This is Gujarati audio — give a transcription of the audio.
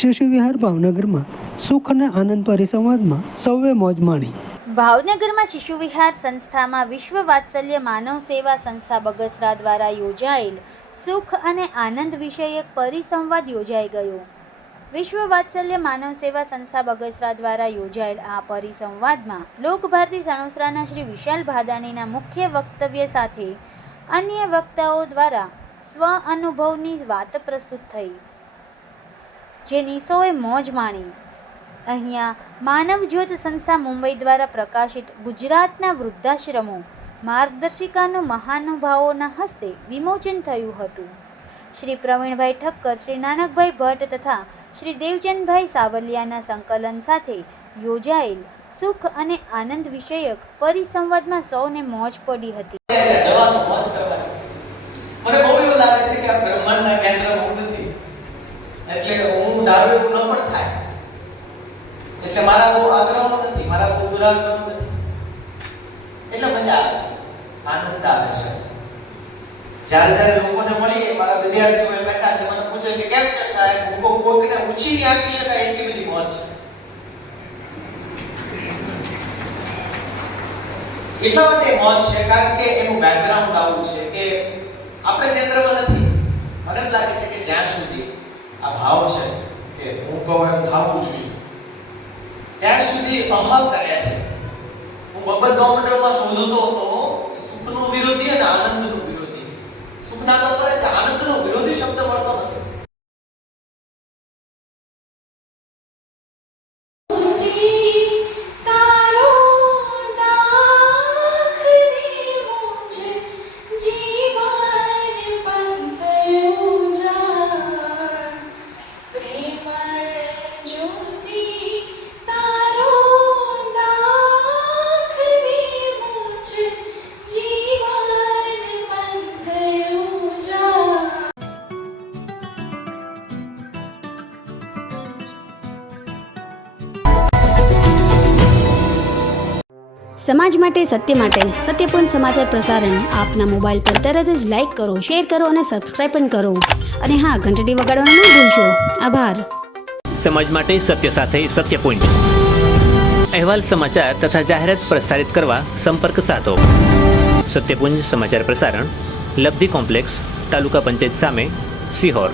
શિશુ વિહાર ભાવનગરમાં સુખ અને આનંદ પરિસંવાદમાં સૌએ મોજ માણી। ભાવનગરમાં શિશુ વિહાર સંસ્થામાં વિશ્વ વાત્સલ્ય માનવ સેવા સંસ્થા બગસરા દ્વારા યોજાયેલ સુખ અને આનંદ વિષયક પરિસંવાદ યોજાઈ ગયો। વિશ્વ વાત્સલ્ય માનવ સેવા સંસ્થા બગસરા દ્વારા યોજાયેલ આ પરિસંવાદમાં લોકભારતી સણોસરાના શ્રી વિશાલ ભાદાણીના મુખ્ય વક્તવ્ય સાથે અન્ય વક્તાઓ દ્વારા સ્વ અનુભવની વાત પ્રસ્તુત થઈ, જેની સૌએ મોજ માણી। અહીંયા માનવ જ્યોત સંસ્થા મુંબઈ દ્વારા પ્રકાશિત ગુજરાતના વૃદ્ધાશ્રમો માર્ગદર્શિકાનું મહાનુભાવોના હસ્તે વિમોચન થયું હતું। શ્રી પ્રવીણભાઈ ઠક્કર, શ્રી નાનકભાઈ ભટ્ટ તથા શ્રી દેવચંદભાઈ સાવલિયાના સંકલન સાથે યોજાયેલ સુખ અને આનંદ વિષયક પરિસંવાદમાં સૌને મોજ પડી હતી। મને બહુ એવું લાગે છે કે આ બ્રહ્માંડના કેન્દ્રમાં હું નથી, એટલે હું ધારું એવું ન પણ થાય, એટલે મારા બહુ આગ્રહો નથી, મારા બહુ દુરાગ્રહો નથી, એટલે મજા આવે છે, આનંદ આવે છે। જ્યારે જ્યારે લોકોને મળીએ, મારા વિદ્યાર્થીઓ બેઠા છે, મને પૂછે કે કેમ છે સાહેબ, હું કોઈકને ઉછીની આપી શકાય એટલી બધી મોજ છે। એટલા માટે મોજ છે કારણ કે એનું બેકગ્રાઉન્ડ આવું છે કે આપણે કેન્દ્રમાં નથી। મને એમ લાગે છે કે જ્યાં સુધી આ ભાવ છે કે હું કહું એમ થવું જોઈએ, ત્યાં સુધી અહં કર્યા છે। હું બબત મંડળમાં શોધતો હતો સુખનો વિરોધી અને આનંદનો વિરોધી। સુખના તો મળે છે, આનંદનો વિરોધી શબ્દ મળતો નથી। સમાજ માટે, સત્ય માટે, સત્યપૂર્ણ સમાચાર પ્રસારણ આપના મોબાઈલ પર તરત જ લાઈક કરો, શેર કરો અને સબસ્ક્રાઈબ પણ કરો, અને હા, ઘંટડી વગાડવાનું ન ભૂલશો। આભાર। સમાજ માટે સત્ય સાથે સત્યપૂર્ણ અહેવાલ, સમાચાર તથા જાહેરાત પ્રસારિત કરવા સંપર્ક સાધો। સત્યપુંજ સમાચાર પ્રસારણ, લબ્ધિ કોમ્પ્લેક્સ, તાલુકા પંચાયત સામે, સિહોર।